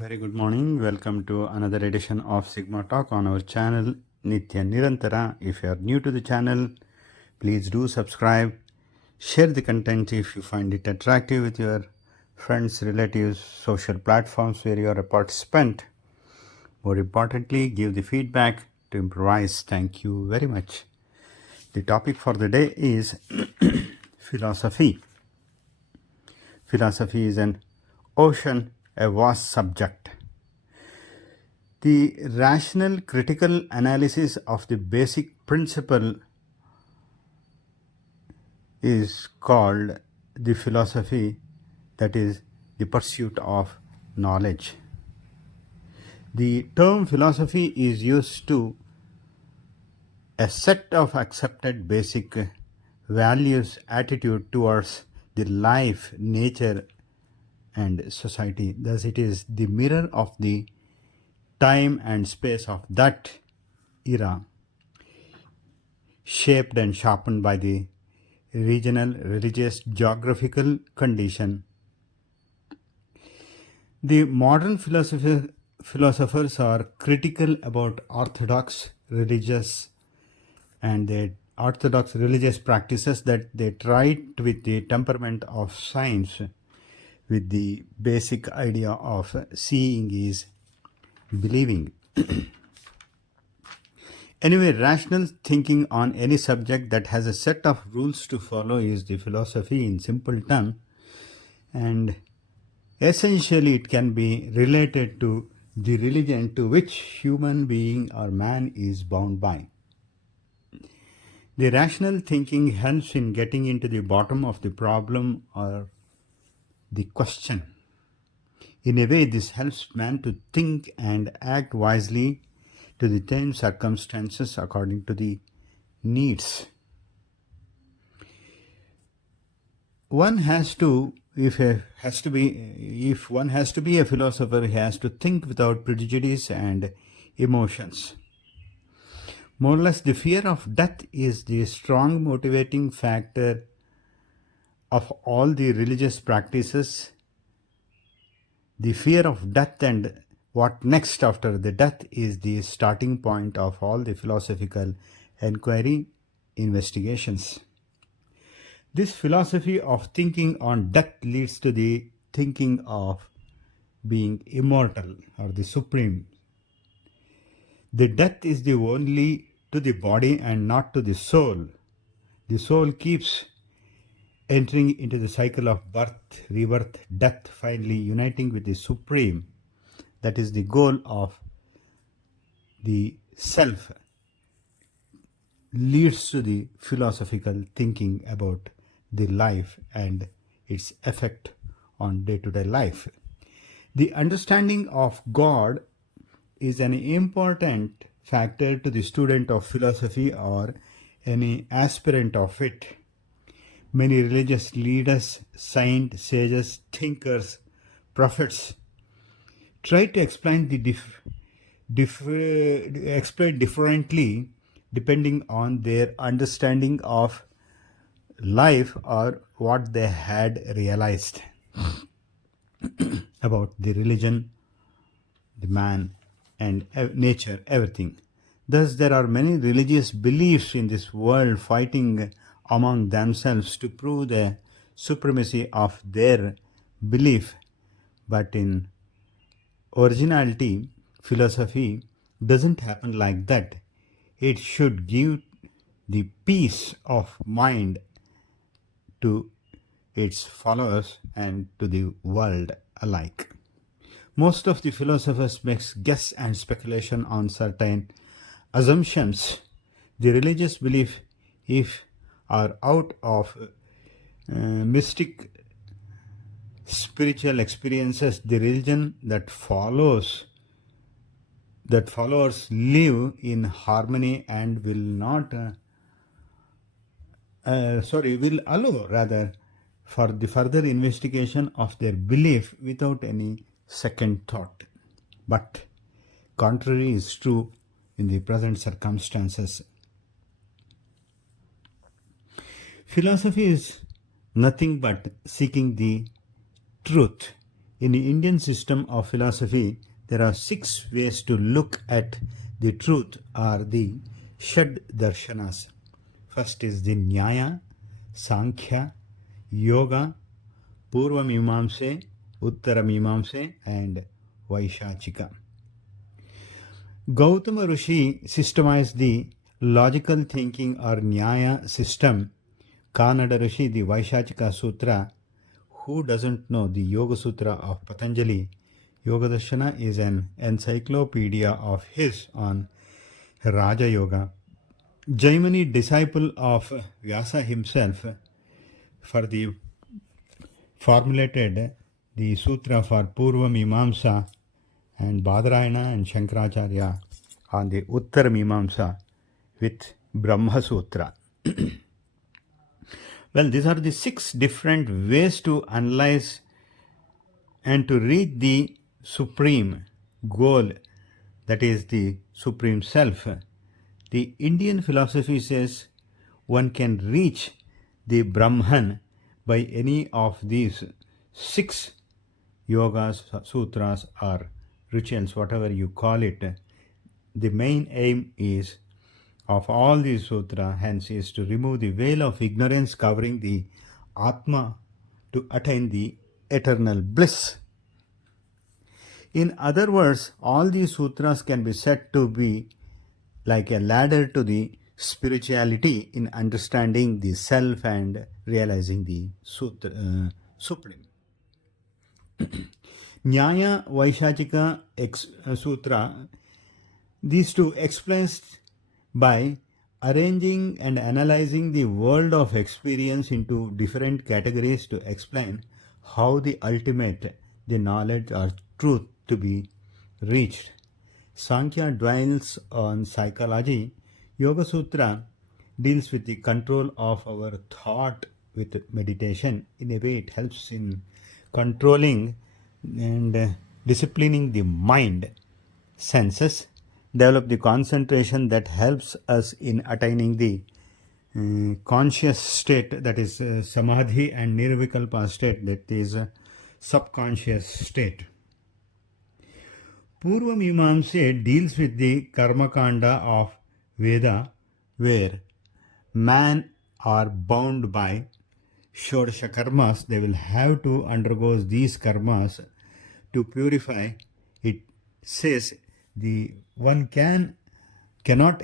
Very good morning. Welcome to another edition of Sigma Talk on our channel Nitya Nirantara. If you are new to the channel, please do subscribe. Share the content if you find it attractive with your friends, relatives, social platforms where you are a participant. More importantly, give the feedback to improvise. Thank you very much. The topic for the day is philosophy. Philosophy is an ocean, a vast subject. The rational critical analysis of the basic principle is called the philosophy, that is, the pursuit of knowledge. The term philosophy is used to a set of accepted basic values, attitude towards the life, nature, and society. Thus, it is the mirror of the time and space of that era, shaped and sharpened by the regional, religious, geographical condition. The modern philosophers are critical about orthodox religious and the orthodox religious practices that they tried with the temperament of science, with the basic idea of seeing is believing. Anyway, rational thinking on any subject that has a set of rules to follow is the philosophy in simple terms, and essentially it can be related to the religion to which human being or man is bound by. The rational thinking helps in getting into the bottom of the problem or the question. In a way, this helps man to think and act wisely to the same circumstances according to the needs. One has to, if one has to be a philosopher, he has to think without prejudice and emotions. More or less, the fear of death is the strong motivating factor of all the religious practices. The fear of death and what next after the death is the starting point of all the philosophical inquiry investigations. This philosophy of thinking on death leads to the thinking of being immortal or the supreme. The death is the only to the body and not to the soul. The soul keeps entering into the cycle of birth, rebirth, death, finally uniting with the supreme. That is the goal of the self, leads to the philosophical thinking about the life and its effect on day-to-day life. The understanding of God is an important factor to the student of philosophy or any aspirant of it. Many religious leaders, saints, sages, thinkers, prophets try to explain explain differently depending on their understanding of life or what they had realized about the religion, the man, and nature, everything. Thus, there are many religious beliefs in this world fighting among themselves to prove the supremacy of their belief. But in originality, philosophy doesn't happen like that. It should give the peace of mind to its followers and to the world alike. Most of the philosophers makes guess and speculation on certain assumptions. The religious belief, if are out of mystic spiritual experiences, the religion that followers live in harmony and will allow rather for the further investigation of their belief without any second thought. But contrary is true in the present circumstances. Philosophy is nothing but seeking the truth. In the Indian system of philosophy, there are 6 ways to look at the truth or the Shad Darshanas. First is the Nyaya, Sankhya, Yoga, Purva Mimamse, Uttara Mimamse, and Vaishachika. Gautama Rishi systemized the logical thinking or Nyaya system. Kanada Rishi, the Vaishachika Sutra. Who doesn't know the Yoga Sutra of Patanjali? Yoga Darshana is an encyclopedia of his on Raja Yoga. Jaimini, disciple of Vyasa himself, formulated the sutra for Purva Mimamsa, and Badarayana and Shankaracharya on the Uttara Mimamsa with Brahma Sutra. Well, these are the 6 different ways to analyze and to reach the supreme goal, that is the supreme self. The Indian philosophy says one can reach the Brahman by any of these 6 yogas, sutras, or rituals, whatever you call it. The main aim is of all these sutras, hence, is to remove the veil of ignorance covering the Atma to attain the eternal bliss. In other words, all these sutras can be said to be like a ladder to the spirituality in understanding the self and realizing the supreme. Nyaya, Vaishachika, Sutra, these 2 explains by arranging and analyzing the world of experience into different categories to explain how the ultimate, the knowledge or truth to be reached. Sankhya dwells on psychology. Yoga Sutra deals with the control of our thought with meditation. In a way, it helps in controlling and disciplining the mind, senses, develop the concentration that helps us in attaining the conscious state, that is samadhi, and nirvikalpa state, that is subconscious state. Purva Mimamsa deals with the karma kanda of Veda, where man are bound by Shodasha karmas. They will have to undergo these karmas to purify. It says the one cannot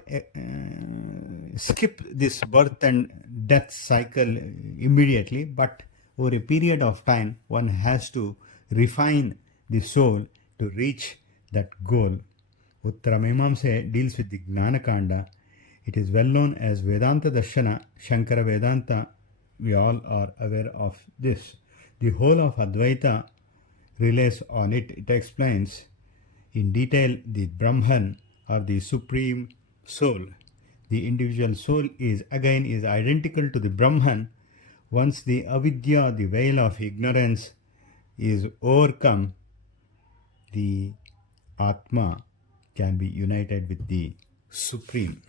skip this birth and death cycle immediately, but over a period of time one has to refine the soul to reach that goal. Uttara Mimamsa deals with the Gnanakanda. It is well known as Vedanta Darshana, Shankara Vedanta. We all are aware of this. The whole of Advaita relies on it. It explains in detail the Brahman or the supreme soul. The individual soul is identical to the Brahman. Once the avidya, the veil of ignorance, is overcome, the Atma can be united with the Supreme.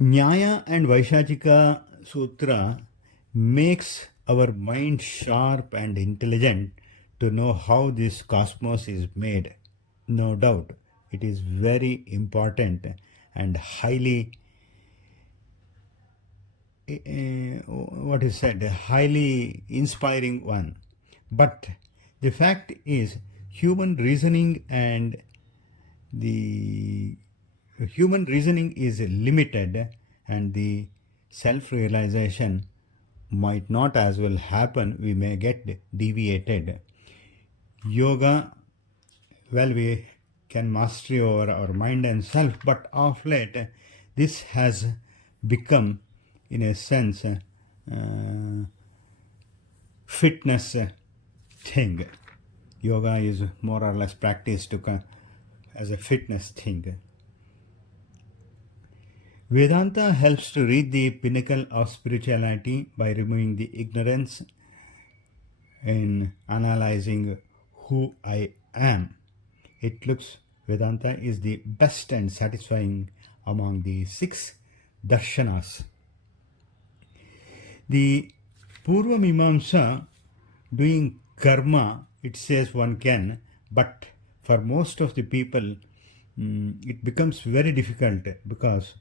Nyaya and Vaishachika Sutra makes our mind sharp and intelligent to know how this cosmos is made. No doubt, it is very important and highly highly inspiring one. But the fact is, human reasoning is limited, and the self-realization might not as well happen. We may get deviated. Yoga, well, we can mastery over our mind and self, but of late this has become, in a sense, fitness thing. Yoga is more or less practiced as a fitness thing. Vedanta helps to reach the pinnacle of spirituality by removing the ignorance in analyzing who I am. It looks Vedanta is the best and satisfying among the 6 darshanas. The Purva Mimamsa Doing karma, it says one can, but for most of the people, it becomes very difficult because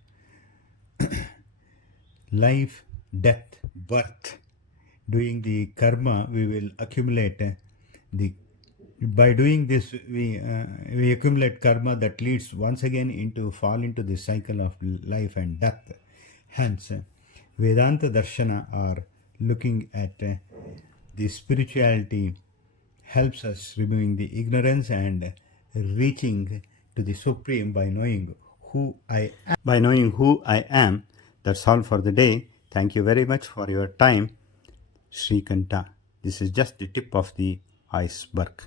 life, death, birth. Doing the karma, we will accumulate the. By doing this, we accumulate karma that leads once again into fall into the cycle of life and death. Hence, Vedanta Darshana are looking at the spirituality helps us removing the ignorance and reaching to the supreme by knowing who I am. By knowing who I am, that's all for the day. Thank you very much for your time, Srikanta. This is just the tip of the iceberg.